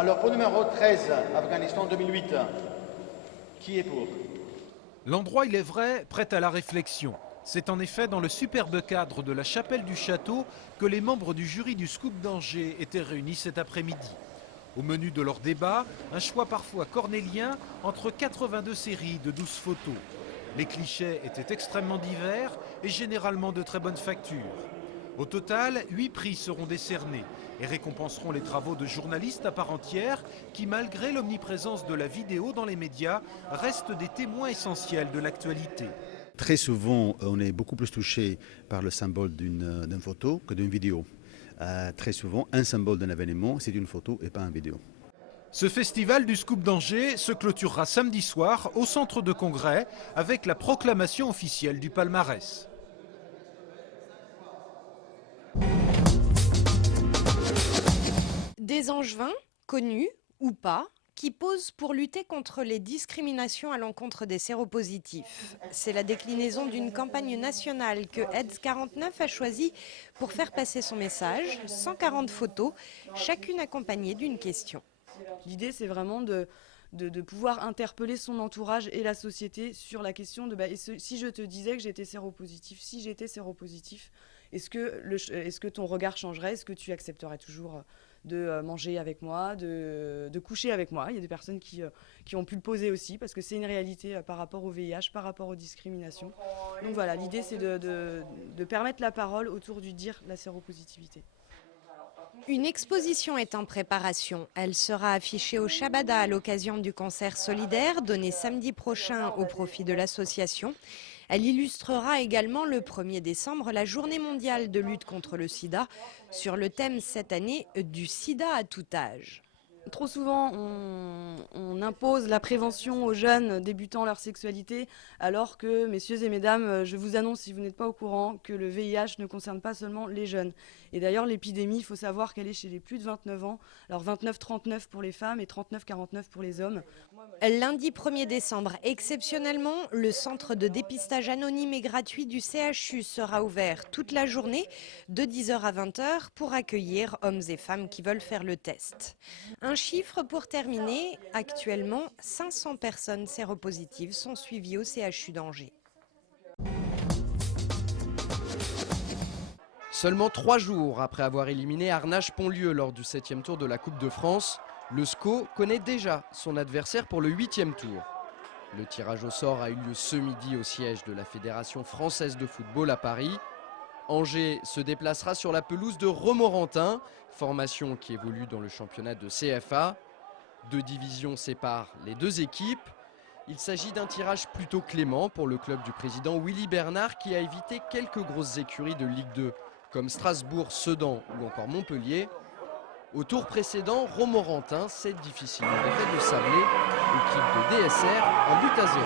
Alors pour numéro 13, Afghanistan 2008, qui est pour? L'endroit, il est vrai, prête à la réflexion. C'est en effet dans le superbe cadre de la chapelle du château que les membres du jury du Scoop d'Angers étaient réunis cet après-midi. Au menu de leur débat, un choix parfois cornélien entre 82 séries de 12 photos. Les clichés étaient extrêmement divers et généralement de très bonne facture. Au total, 8 prix seront décernés et récompenseront les travaux de journalistes à part entière qui, malgré l'omniprésence de la vidéo dans les médias, restent des témoins essentiels de l'actualité. Très souvent, on est beaucoup plus touché par le symbole d'une photo que d'une vidéo. Très souvent, un symbole d'un événement, c'est une photo et pas une vidéo. Ce festival du Scoop d'Angers se clôturera samedi soir au centre de congrès avec la proclamation officielle du palmarès. Des Angevins, connus ou pas, qui posent pour lutter contre les discriminations à l'encontre des séropositifs. C'est la déclinaison d'une campagne nationale que AIDS 49 a choisie pour faire passer son message. 140 photos, chacune accompagnée d'une question. L'idée, c'est vraiment de pouvoir interpeller son entourage et la société sur la question de si je te disais que j'étais séropositif, si j'étais séropositif, est-ce que ton regard changerait? Est-ce que tu accepterais toujours de manger avec moi, de coucher avec moi? Il y a des personnes qui ont pu le poser aussi, parce que c'est une réalité par rapport au VIH, par rapport aux discriminations. Donc voilà, l'idée, c'est de permettre la parole autour du dire la séropositivité. Une exposition est en préparation. Elle sera affichée au Shabada à l'occasion du concert solidaire donné samedi prochain au profit de l'association. Elle illustrera également le 1er décembre la journée mondiale de lutte contre le sida sur le thème cette année du sida à tout âge. Trop souvent, on impose la prévention aux jeunes débutant leur sexualité, alors que, messieurs et mesdames, je vous annonce, si vous n'êtes pas au courant, que le VIH ne concerne pas seulement les jeunes. Et d'ailleurs, l'épidémie, il faut savoir qu'elle est chez les plus de 29 ans. Alors 29-39 pour les femmes et 39-49 pour les hommes. Lundi 1er décembre, exceptionnellement, le centre de dépistage anonyme et gratuit du CHU sera ouvert toute la journée, de 10h à 20h, pour accueillir hommes et femmes qui veulent faire le test. Un chiffre pour terminer, actuellement, 500 personnes séropositives sont suivies au CHU d'Angers. Seulement 3 jours après avoir éliminé Arnage-Pontlieu lors du 7e tour de la Coupe de France, le SCO connaît déjà son adversaire pour le 8e tour. Le tirage au sort a eu lieu ce midi au siège de la Fédération française de football à Paris. Angers se déplacera sur la pelouse de Romorantin, formation qui évolue dans le championnat de CFA. 2 divisions séparent les 2 équipes. Il s'agit d'un tirage plutôt clément pour le club du président Willy Bernard qui a évité quelques grosses écuries de Ligue 2 comme Strasbourg, Sedan ou encore Montpellier. Au tour précédent, Romorantin s'est difficilement défait de Sablé, équipe de DSR en but à 0.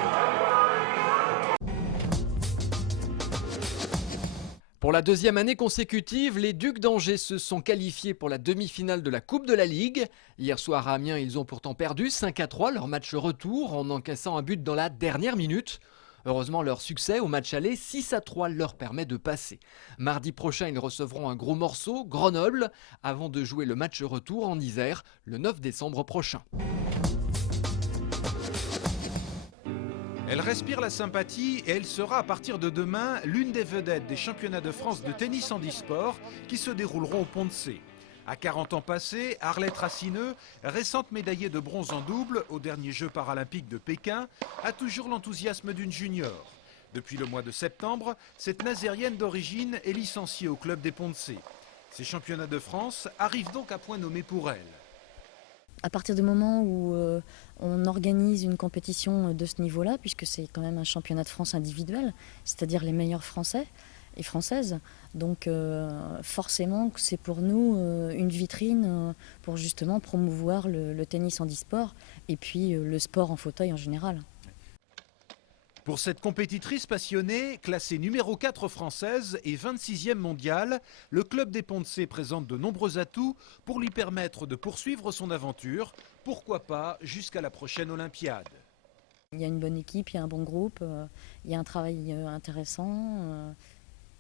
Pour la 2e année consécutive, les Ducs d'Angers se sont qualifiés pour la demi-finale de la Coupe de la Ligue. Hier soir à Amiens, ils ont pourtant perdu 5-3 leur match retour en encaissant un but dans la dernière minute. Heureusement, leur succès au match aller 6-3 leur permet de passer. Mardi prochain, ils recevront un gros morceau, Grenoble, avant de jouer le match retour en Isère le 9 décembre prochain. Elle respire la sympathie et elle sera à partir de demain l'une des vedettes des championnats de France de tennis handisport qui se dérouleront au Pont-de-Cé. À 40 ans passés, Arlette Racineux, récente médaillée de bronze en double aux derniers Jeux paralympiques de Pékin, a toujours l'enthousiasme d'une junior. Depuis le mois de septembre, cette Nazérienne d'origine est licenciée au club des Ponts-de-Cé. Ces championnats de France arrivent donc à point nommé pour elle. À partir du moment où on organise une compétition de ce niveau-là, puisque c'est quand même un championnat de France individuel, c'est-à-dire les meilleurs Français et Françaises, donc forcément c'est pour nous une vitrine pour justement promouvoir le tennis handisport et puis le sport en fauteuil en général. Pour cette compétitrice passionnée, classée numéro 4 française et 26e mondiale, le club des Ponts-de-Cé présente de nombreux atouts pour lui permettre de poursuivre son aventure, pourquoi pas jusqu'à la prochaine Olympiade. Il y a une bonne équipe, il y a un bon groupe, il y a un travail intéressant,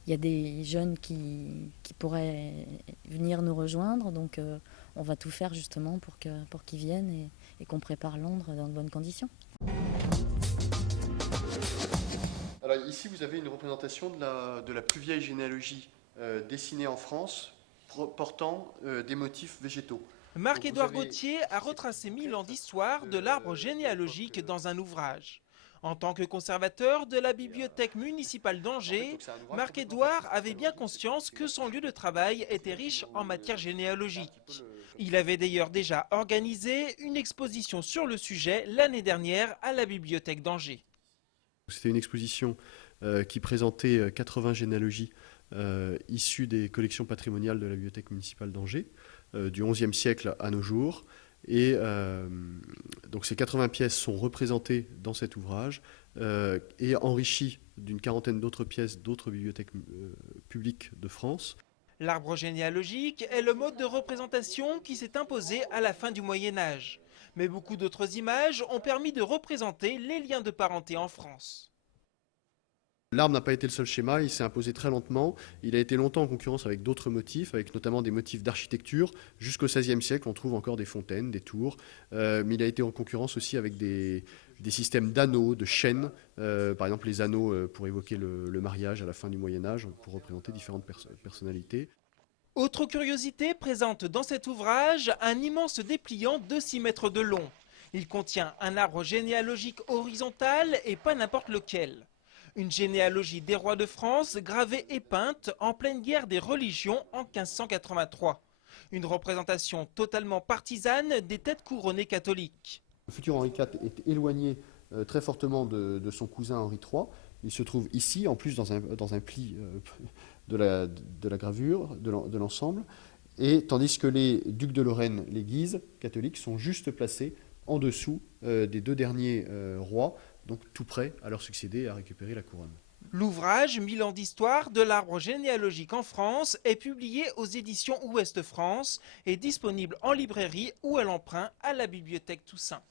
il y a des jeunes qui pourraient venir nous rejoindre, donc on va tout faire justement pour qu'ils viennent et qu'on prépare Londres dans de bonnes conditions. Alors ici, vous avez une représentation de la plus vieille généalogie dessinée en France, portant des motifs végétaux. Marc-Édouard Gauthier a retracé 1000 ans d'histoire de l'arbre généalogique dans un ouvrage. En tant que conservateur de la bibliothèque municipale d'Angers, Marc-Édouard avait bien conscience que son lieu de travail était riche en matière généalogique. Il avait d'ailleurs déjà organisé une exposition sur le sujet l'année dernière à la bibliothèque d'Angers. C'était une exposition qui présentait 80 généalogies issues des collections patrimoniales de la bibliothèque municipale d'Angers, du XIe siècle à nos jours. Et donc ces 80 pièces sont représentées dans cet ouvrage et enrichies d'une quarantaine d'autres pièces d'autres bibliothèques publiques de France. L'arbre généalogique est le mode de représentation qui s'est imposé à la fin du Moyen-Âge. Mais beaucoup d'autres images ont permis de représenter les liens de parenté en France. L'arbre n'a pas été le seul schéma, il s'est imposé très lentement. Il a été longtemps en concurrence avec d'autres motifs, avec notamment des motifs d'architecture. Jusqu'au XVIe siècle, on trouve encore des fontaines, des tours. Mais il a été en concurrence aussi avec des systèmes d'anneaux, de chaînes. Par exemple, les anneaux pour évoquer le mariage à la fin du Moyen-Âge, pour représenter différentes personnalités. Autre curiosité présente dans cet ouvrage, un immense dépliant de 6 mètres de long. Il contient un arbre généalogique horizontal et pas n'importe lequel. Une généalogie des rois de France gravée et peinte en pleine guerre des religions en 1583. Une représentation totalement partisane des têtes couronnées catholiques. Le futur Henri IV est éloigné très fortement de son cousin Henri III. Il se trouve ici, en plus dans un pli de la gravure, de l'ensemble, et tandis que les ducs de Lorraine, les Guises catholiques, sont juste placés en dessous des deux derniers rois, donc tout prêts à leur succéder et à récupérer la couronne. L'ouvrage 1000 ans d'histoire de l'arbre généalogique en France est publié aux éditions Ouest France et disponible en librairie ou à l'emprunt à la bibliothèque Toussaint.